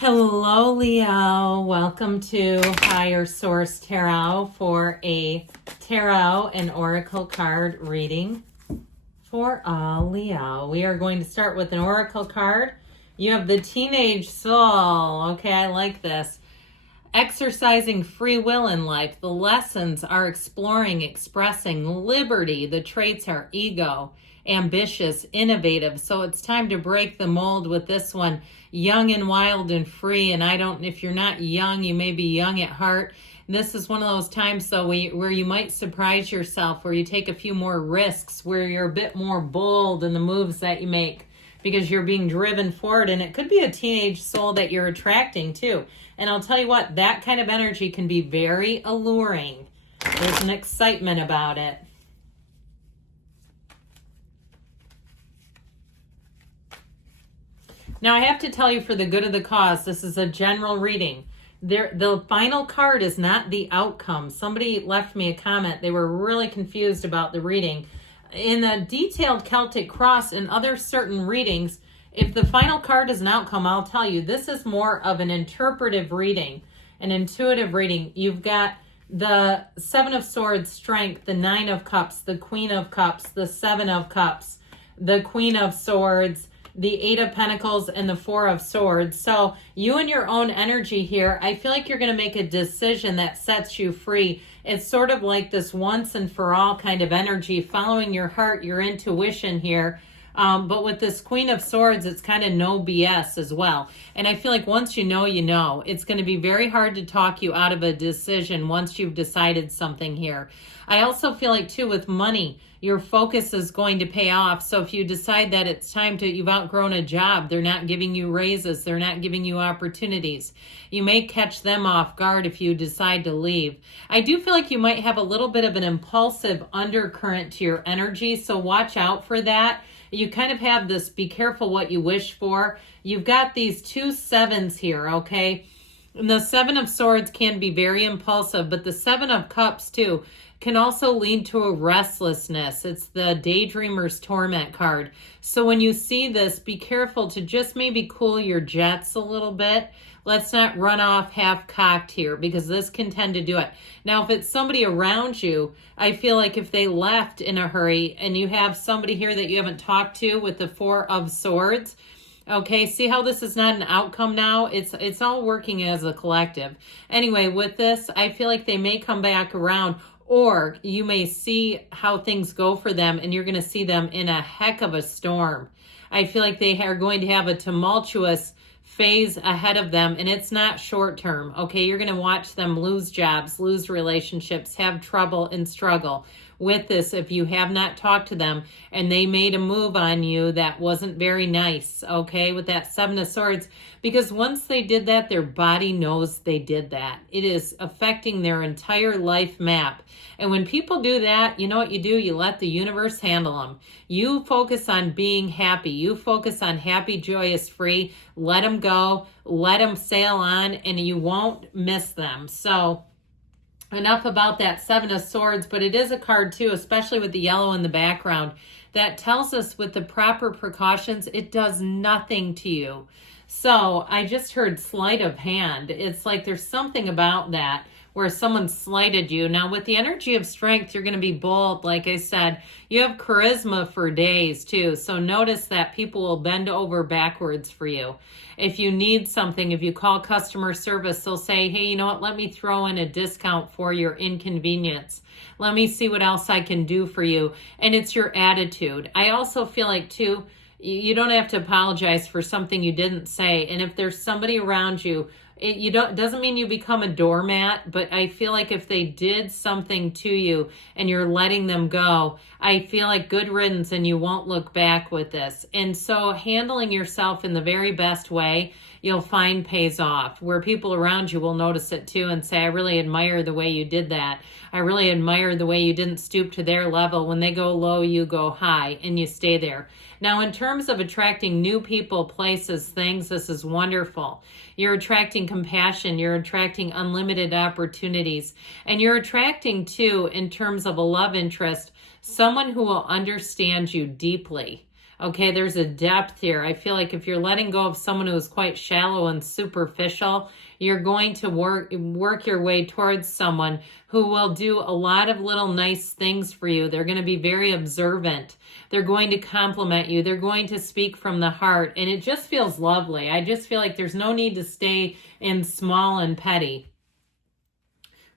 Hello, Leo. Welcome to Higher Source Tarot for a tarot and oracle card reading for all Leo. We are going to start with an oracle card. You have the teenage soul. Okay, I like this. Exercising free will in life. The lessons are exploring, expressing liberty. The traits are ego, ambitious, innovative. So it's time to break the mold with this one. Young and wild and free. And if you're not young, you may be young at heart. This is one of those times, though, where you might surprise yourself, where you take a few more risks, where you're a bit more bold in the moves that you make because you're being driven forward. And it could be a teenage soul that you're attracting, too. And I'll tell you what, that kind of energy can be very alluring. There's an excitement about it. Now, I have to tell you, for the good of the cause, this is a general reading. The final card is not the outcome. Somebody left me a comment. They were really confused about the reading. In the detailed Celtic cross and other certain readings, if the final card is an outcome, I'll tell you, this is more of an interpretive reading, an intuitive reading. You've got the Seven of Swords, strength, the Nine of Cups, the Queen of Cups, the Seven of Cups, the Queen of Swords, the Eight of Pentacles, and the Four of Swords. So you and your own energy here, I feel like you're going to make a decision that sets you free. It's sort of like this once and for all kind of energy, following your heart, your intuition here. But with this Queen of Swords, it's kind of no BS as well. And I feel like once you know, you know. It's going to be very hard to talk you out of a decision once you've decided something here. I also feel like, too, with money, your focus is going to pay off. So if you decide that it's time you've outgrown a job, they're not giving you raises, they're not giving you opportunities. You may catch them off guard if you decide to leave. I do feel like you might have a little bit of an impulsive undercurrent to your energy, so watch out for that. You kind of have this, be careful what you wish for. You've got these two sevens here, okay? And the Seven of Swords can be very impulsive, but the Seven of Cups, too, can also lead to a restlessness. It's the Daydreamer's Torment card. So when you see this, be careful to just maybe cool your jets a little bit. Let's not run off half-cocked here, because this can tend to do it. Now, if it's somebody around you, I feel like if they left in a hurry and you have somebody here that you haven't talked to with the Four of Swords, okay, see how this is not an outcome now? It's all working as a collective. Anyway, with this, I feel like they may come back around, or you may see how things go for them and you're going to see them in a heck of a storm. I feel like they are going to have a tumultuous phase ahead of them, and it's not short term. Okay, you're going to watch them lose jobs, lose relationships, have trouble and struggle with this if you have not talked to them and they made a move on you that wasn't very nice, okay, with that Seven of Swords, because once they did that, their body knows they did that. It is affecting their entire life map. And when people do that, you know what you do? You let the universe handle them. You focus on being happy. You focus on happy, joyous, free. Let them go. Let them sail on, and you won't miss them. So enough about that Seven of Swords, but it is a card too, especially with the yellow in the background, that tells us with the proper precautions, it does nothing to you. So I just heard sleight of hand. It's like there's something about that where someone slighted you. Now, with the energy of strength, you're going to be bold. Like I said, you have charisma for days too. So notice that people will bend over backwards for you. If you need something, if you call customer service, they'll say, hey, you know what? Let me throw in a discount for your inconvenience. Let me see what else I can do for you. And it's your attitude. I also feel like too, you don't have to apologize for something you didn't say. And if there's somebody around you, it doesn't mean you become a doormat, but I feel like if they did something to you and you're letting them go, I feel like good riddance and you won't look back with this. And so handling yourself in the very best way, you'll find pays off, where people around you will notice it too and say, I really admire the way you did that. I really admire the way you didn't stoop to their level. When they go low, you go high, and you stay there. Now, in terms of attracting new people, places, things, this is wonderful. You're attracting compassion. You're attracting unlimited opportunities. And you're attracting, too, in terms of a love interest, someone who will understand you deeply. Okay, there's a depth here. I feel like if you're letting go of someone who is quite shallow and superficial, you're going to work your way towards someone who will do a lot of little nice things for you. They're going to be very observant. They're going to compliment you. They're going to speak from the heart, and it just feels lovely. I just feel like there's no need to stay in small and petty.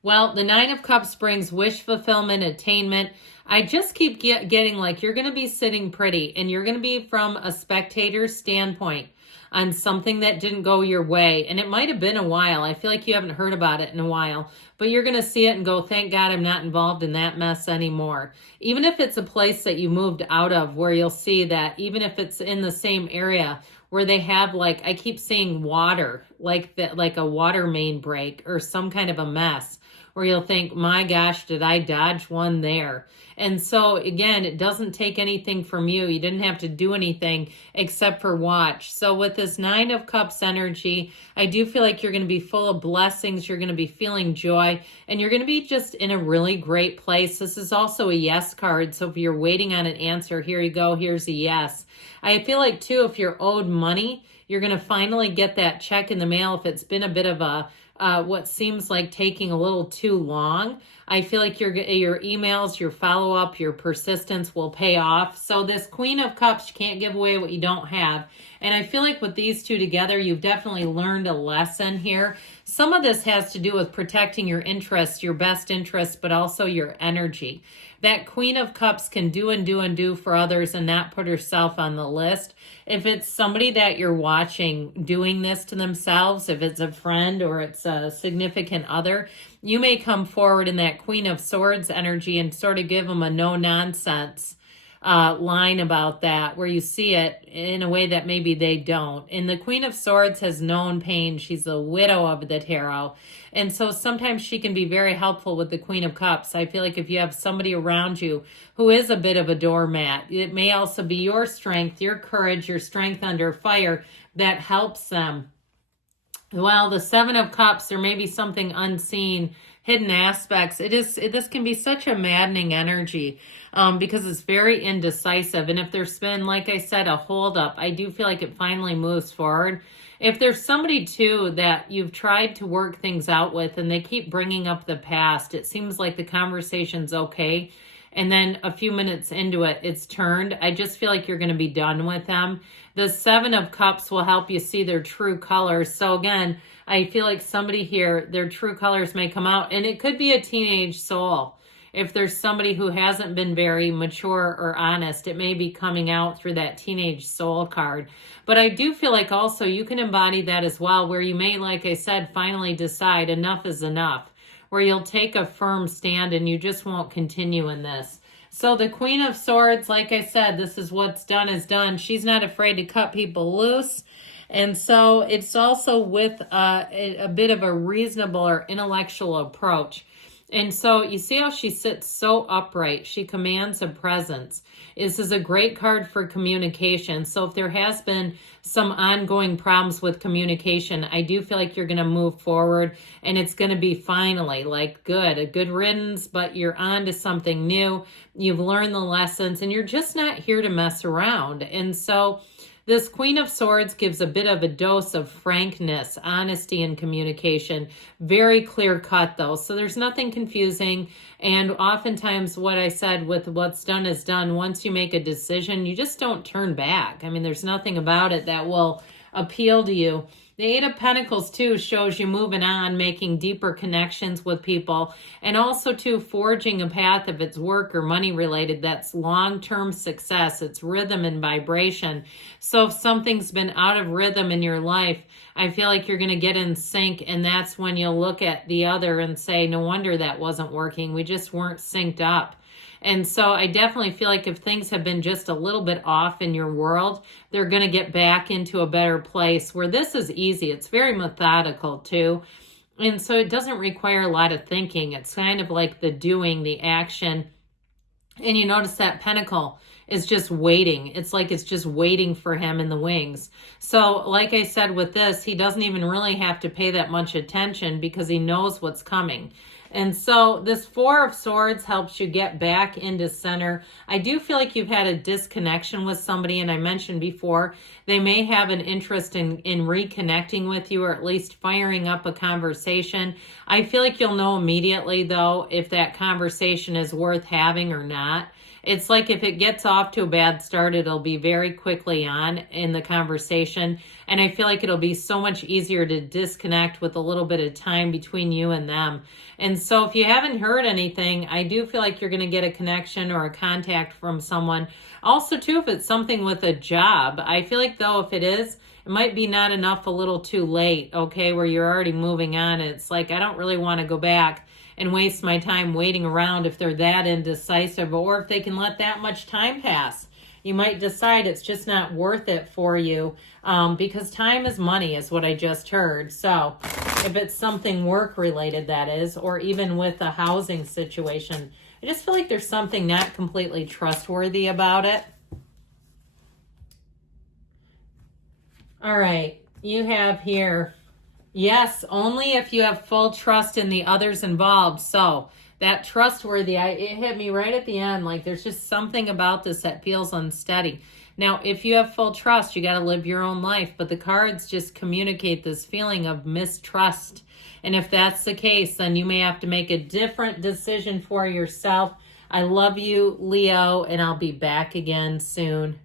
Well, the Nine of Cups brings wish fulfillment, attainment. I just keep getting like you're going to be sitting pretty, and you're going to be from a spectator's standpoint on something that didn't go your way. And it might have been a while. I feel like you haven't heard about it in a while, but you're going to see it and go, thank God I'm not involved in that mess anymore. Even if it's a place that you moved out of, where you'll see that, even if it's in the same area where they have, like, I keep seeing water, like that, like a water main break or some kind of a mess, where you'll think, my gosh, did I dodge one there? And so again, it doesn't take anything from you. You didn't have to do anything except for watch. So with this Nine of Cups energy, I do feel like you're going to be full of blessings. You're going to be feeling joy, and you're going to be just in a really great place. This is also a yes card. So if you're waiting on an answer, here you go. Here's a yes. I feel like too, if you're owed money, you're going to finally get that check in the mail. If it's been a bit of a what seems like taking a little too long, I feel like your emails, your follow-up, your persistence will pay off. So this Queen of Cups, you can't give away what you don't have. And I feel like with these two together, you've definitely learned a lesson here. Some of this has to do with protecting your interests, your best interests, but also your energy. That Queen of Cups can do and do and do for others and not put herself on the list. If it's somebody that you're watching doing this to themselves, if it's a friend or it's a significant other, you may come forward in that Queen of Swords energy and sort of give them a no-nonsense line about that, where you see it in a way that maybe they don't. And the Queen of Swords has known pain. She's the widow of the tarot. And so sometimes she can be very helpful with the Queen of Cups. I feel like if you have somebody around you who is a bit of a doormat, it may also be your strength, your courage, your strength under fire that helps them. Well, the Seven of Cups, there may be something unseen, hidden aspects. This can be such a maddening energy because it's very indecisive. And if there's been, like I said, a holdup, I do feel like it finally moves forward. If there's somebody too that you've tried to work things out with and they keep bringing up the past, it seems like the conversation's okay, and then a few minutes into it, it's turned. I just feel like you're going to be done with them. The Seven of Cups will help you see their true colors. So again, I feel like somebody here, their true colors may come out, and it could be a teenage soul. If there's somebody who hasn't been very mature or honest, it may be coming out through that teenage soul card. But I do feel like also you can embody that as well, where you may, like I said, finally decide enough is enough, where you'll take a firm stand and you just won't continue in this. So the Queen of Swords, like I said, this is what's done is done. She's not afraid to cut people loose. And so it's also with a bit of a reasonable or intellectual approach. And so you see how she sits so upright. She commands a presence. This is a great card for communication. So if there has been some ongoing problems with communication, I do feel like you're going to move forward and it's going to be finally like good, a good riddance, but you're on to something new. You've learned the lessons and you're just not here to mess around. And so this Queen of Swords gives a bit of a dose of frankness, honesty, and communication. Very clear cut, though. So there's nothing confusing. And oftentimes what I said with what's done is done. Once you make a decision, you just don't turn back. I mean, there's nothing about it that will appeal to you. The Eight of Pentacles, too, shows you moving on, making deeper connections with people, and also, too, forging a path if it's work or money related that's long-term success. It's rhythm and vibration. So if something's been out of rhythm in your life, I feel like you're going to get in sync, and that's when you'll look at the other and say, no wonder that wasn't working. We just weren't synced up. And so I definitely feel like if things have been just a little bit off in your world, they're going to get back into a better place, where this is easy. It's very methodical too. And so it doesn't require a lot of thinking. It's kind of like the doing, the action. And you notice that pentacle is just waiting. It's like it's just waiting for him in the wings. So like I said with this, he doesn't even really have to pay that much attention because he knows what's coming. And so this Four of Swords helps you get back into center. I do feel like you've had a disconnection with somebody, and I mentioned before, they may have an interest in reconnecting with you, or at least firing up a conversation. I feel like you'll know immediately, though, if that conversation is worth having or not. It's like if it gets off to a bad start, it'll be very quickly on in the conversation. And I feel like it'll be so much easier to disconnect with a little bit of time between you and them. And so if you haven't heard anything, I do feel like you're going to get a connection or a contact from someone. Also, too, if it's something with a job, I feel like, though, if it is, it might be not enough a little too late, okay, where you're already moving on. It's like, I don't really want to go back and waste my time waiting around if they're that indecisive, or if they can let that much time pass. You might decide it's just not worth it for you, because time is money, is what I just heard. So if it's something work related, that is, or even with a housing situation, I just feel like there's something not completely trustworthy about it. All right, you have here, yes, only if you have full trust in the others involved. So that trustworthy, it hit me right at the end. Like, there's just something about this that feels unsteady. Now, if you have full trust, you got to live your own life. But the cards just communicate this feeling of mistrust. And if that's the case, then you may have to make a different decision for yourself. I love you, Leo, and I'll be back again soon.